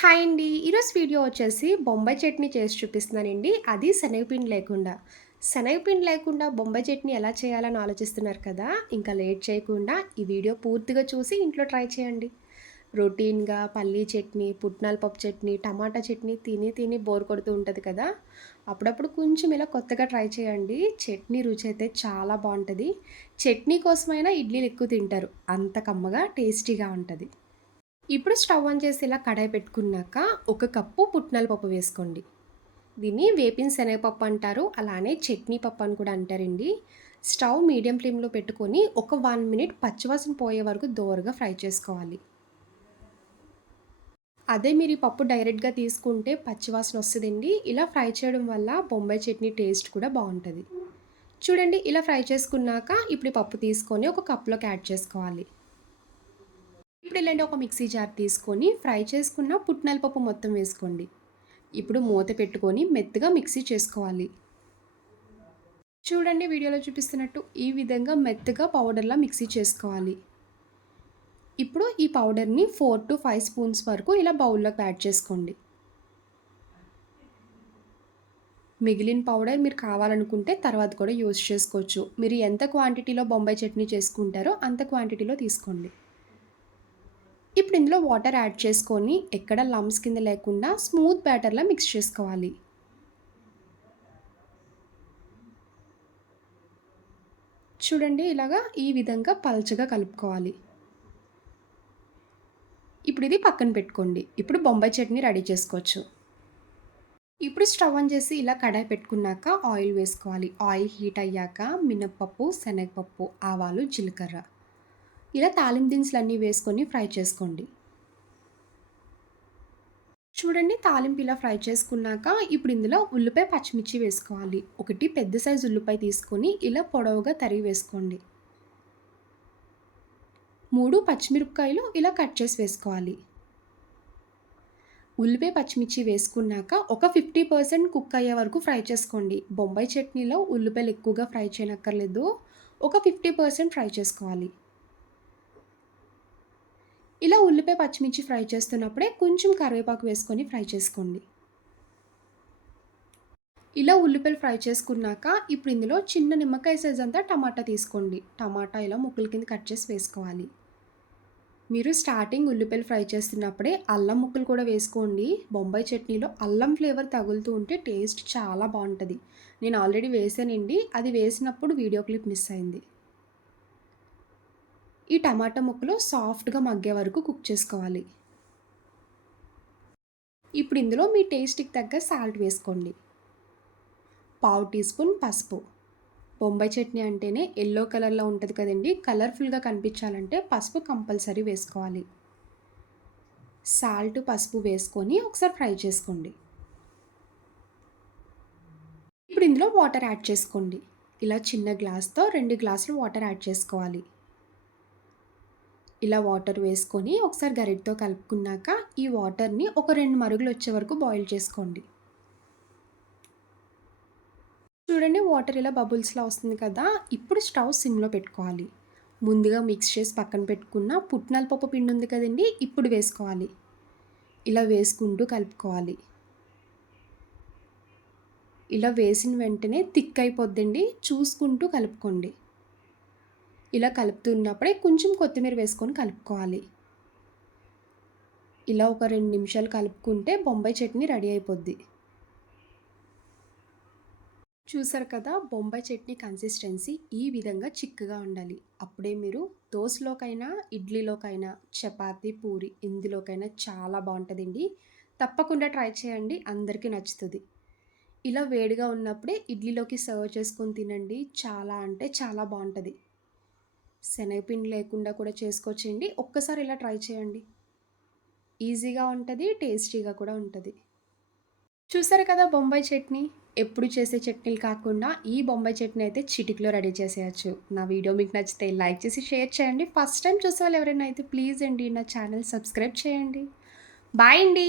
Hi అండి. ఈరోజు video వచ్చేసి బొంబాయి చట్నీ చేసి చూపిస్తున్నానండి. అది శనగపిండి లేకుండా. శనగపిండి లేకుండా బొంబాయి చట్నీ ఎలా చేయాలని ఆలోచిస్తున్నారు కదా! ఇంకా లేట్ చేయకుండా ఈ వీడియో పూర్తిగా చూసి ఇంట్లో ట్రై చేయండి. రొటీన్‌గా పల్లీ చట్నీ, పుట్నాల పప్పు చట్నీ, టమాటా చట్నీ తిని తిని బోర్ కొడుతూ ఉంటది కదా! అప్పుడప్పుడు కొంచెం ఇలా కొత్తగా ట్రై చేయండి. చట్నీ రుచి అయితే చాలా బావుంటది. చట్నీ కోసమైనా ఇడ్లీలు ఎక్కువ తింటారు. అంత కమ్మగా, టేస్టీగా ఉంటది. ఇప్పుడు స్టవ్ ఆన్ చేసి ఇలా కడాయి పెట్టుకున్నాక ఒక కప్పు పుట్నాల పప్పు వేసుకోండి. దీన్ని వేపిన శనగపప్పు అంటారు. అలానే చట్నీ పప్పు అని కూడా అంటారండి. స్టవ్ మీడియం ఫ్లేమ్‌లో పెట్టుకొని ఒక 1 మినిట్ పచ్చివాసన పోయే వరకు దోరగా ఫ్రై చేసుకోవాలి. అదే మీరు ఈ పప్పు డైరెక్ట్‌గా తీసుకుంటే పచ్చివాసన వస్తదండి. ఇలా ఫ్రై చేయడం వల్ల బొంబాయి చట్నీ టేస్ట్ కూడా బావుంటది. చూడండి ఇలా ఫ్రై చేసుకున్నాక ఇప్పుడు ఈ పప్పు తీసుకొని ఒక కప్‌లోకి యాడ్ చేసుకోవాలి. ఇప్పుడు ఇలాంటి ఒక మిక్సీ జార్ తీసుకొని ఫ్రై చేసుకున్న పుట్నాల పప్పు మొత్తం వేసుకోండి. ఇప్పుడు మూత పెట్టుకొని మెత్తగా మిక్సీ చేసుకోవాలి. చూడండి వీడియోలో చూపిస్తున్నట్టు ఈ విధంగా మెత్తగా పౌడర్‌లా మిక్సీ చేసుకోవాలి. ఇప్పుడు ఈ పౌడర్‌ని 4-5 స్పూన్స్ వరకు ఇలా బౌల్‌లోకి యాడ్ చేసుకోండి. మిగిలిన పౌడర్ మీరు కావాలనుకుంటే తర్వాత కూడా యూజ్ చేసుకోవచ్చు. మీరు ఎంత క్వాంటిటీలో బొంబాయి చట్నీ చేసుకుంటారో అంత క్వాంటిటీలో తీసుకోండి. ఇప్పుడు ఇందులో వాటర్ యాడ్ చేసుకొని ఎక్కడ లంప్స్ కింద లేకుండా స్మూత్ బ్యాటర్‌లా మిక్స్ చేసుకోవాలి. చూడండి ఇలాగా ఈ విధంగా పల్చగా కలుపుకోవాలి. ఇప్పుడు ఇది పక్కన పెట్టుకోండి. ఇప్పుడు బొంబాయి చట్నీ రెడీ చేసుకోవచ్చు. ఇప్పుడు స్టవ్ ఆన్ చేసి ఇలా కడాయి పెట్టుకున్నాక ఆయిల్ వేసుకోవాలి. ఆయిల్ హీట్ అయ్యాక మినపప్పు, శనగపప్పు, ఆవాలు, జీలకర్ర ఇలా తాలింపు దినుసులన్నీ వేసుకొని ఫ్రై చేసుకోండి. చూడండి తాలింపు ఇలా ఫ్రై చేసుకున్నాక ఇప్పుడు ఇందులో ఉల్లిపాయ, పచ్చిమిర్చి వేసుకోవాలి. ఒకటి పెద్ద సైజు ఉల్లిపాయ తీసుకొని ఇలా పొడవుగా తరిగి వేసుకోండి. 3 పచ్చిమిరపకాయలు ఇలా కట్ చేసి వేసుకోవాలి. ఉల్లిపాయ, పచ్చిమిర్చి వేసుకున్నాక ఒక 50% కుక్ అయ్యే వరకు ఫ్రై చేసుకోండి. బొంబాయి చట్నీలో ఉల్లిపాయలు ఎక్కువగా ఫ్రై చేయనక్కర్లేదు. ఒక 50% ఫ్రై చేసుకోవాలి. ఇలా ఉల్లిపాయ, పచ్చిమిర్చి ఫ్రై చేస్తున్నప్పుడే కొంచెం కరివేపాకు వేసుకొని ఫ్రై చేసుకోండి. ఇలా ఉల్లిపాయలు ఫ్రై చేసుకున్నాక ఇప్పుడు ఇందులో చిన్న నిమ్మకాయ సైజ్ అంతా టమాటా తీసుకోండి. టమాటా ఇలా ముక్కల కింద కట్ చేసి వేసుకోవాలి. మీరు స్టార్టింగ్ ఉల్లిపాయలు ఫ్రై చేస్తున్నప్పుడే అల్లం ముక్కలు కూడా వేసుకోండి. బొంబాయి చట్నీలో అల్లం ఫ్లేవర్ తగులుతూ ఉంటే టేస్ట్ చాలా బావుంటది. నేను ఆల్రెడీ వేసానండి. అది వేసినప్పుడు వీడియో క్లిప్ మిస్ అయింది. ఈ టమాటా ముక్కలు సాఫ్ట్‌గా మగ్గే వరకు కుక్ చేసుకోవాలి. ఇప్పుడు ఇందులో మీ టేస్ట్‌కి తగ్గ సాల్ట్ వేసుకోండి. పావు టీ స్పూన్ పసుపు. బొంబాయి చట్నీ అంటేనే యెల్లో కలర్‌లో ఉంటది కదండీ! కలర్‌ఫుల్‌గా కనిపించాలంటే పసుపు కంపల్సరీ వేసుకోవాలి. సాల్ట్, పసుపు వేసుకొని ఒకసారి ఫ్రై చేసుకోండి. ఇప్పుడు ఇందులో వాటర్ యాడ్ చేసుకోండి. ఇలా చిన్న గ్లాస్‌తో 2 గ్లాసులు వాటర్ యాడ్ చేసుకోవాలి. ఇలా వాటర్ వేసుకొని ఒకసారి గరిటెతో కలుపుకున్నాక ఈ వాటర్‌ని ఒక 2 మరుగులు వచ్చే వరకు బాయిల్ చేసుకోండి. చూడండి వాటర్ ఇలా బబుల్స్‌లా వస్తుంది కదా! ఇప్పుడు స్టవ్ సిమ్‌లో పెట్టుకోవాలి. ముందుగా మిక్స్ చేసి పక్కన పెట్టుకున్న పుట్నాల పప్పు పిండి ఉంది కదండీ! ఇప్పుడు వేసుకోవాలి. ఇలా వేసుకుంటూ కలుపుకోవాలి. ఇలా వేసిన వెంటనే థిక్ అయిపోద్దండి. చూసుకుంటూ కలుపుకోండి. ఇలా కలుపుతున్నప్పుడే కొంచెం కొత్తిమీర వేసుకొని కలుపుకోవాలి. ఇలా ఒక 2 నిమిషాలు కలుపుకుంటే బొంబాయి చట్నీ రెడీ అయిపోద్ది. చూసారు కదా! బొంబాయి చట్నీ కన్సిస్టెన్సీ ఈ విధంగా చిక్కగా ఉండాలి. అప్పుడే మీరు దోసలోకైనా, ఇడ్లీలోకైనా, చపాతీ, పూరి ఇందులోకైనా చాలా బావుంటదండి. తప్పకుండా ట్రై చేయండి. అందరికీ నచ్చుతది. ఇలా వేడిగా ఉన్నప్పుడే ఇడ్లీలోకి సర్వ్ చేసుకొని తినండి. చాలా అంటే చాలా బావుంటది. శనగపిండి లేకుండా కూడా చేసుకోవచ్చండి. ఒక్కసారి ఇలా ట్రై చేయండి. ఈజీగా ఉంటది. టేస్టీగా కూడా ఉంటది. చూసారు కదా బొంబాయి చట్నీ. ఎప్పుడు చేసే చట్నీలు కాకుండా ఈ బొంబాయి చట్నీ అయితే చిటికలో రెడీ చేసేయొచ్చు. నా వీడియో మీకు నచ్చితే లైక్ చేసి షేర్ చేయండి. ఫస్ట్ టైమ్ చూసేవాళ్ళు ఎవరైనా అయితే ప్లీజ్ అండి నా ఛానల్ సబ్స్క్రైబ్ చేయండి. బాయ్ అండి.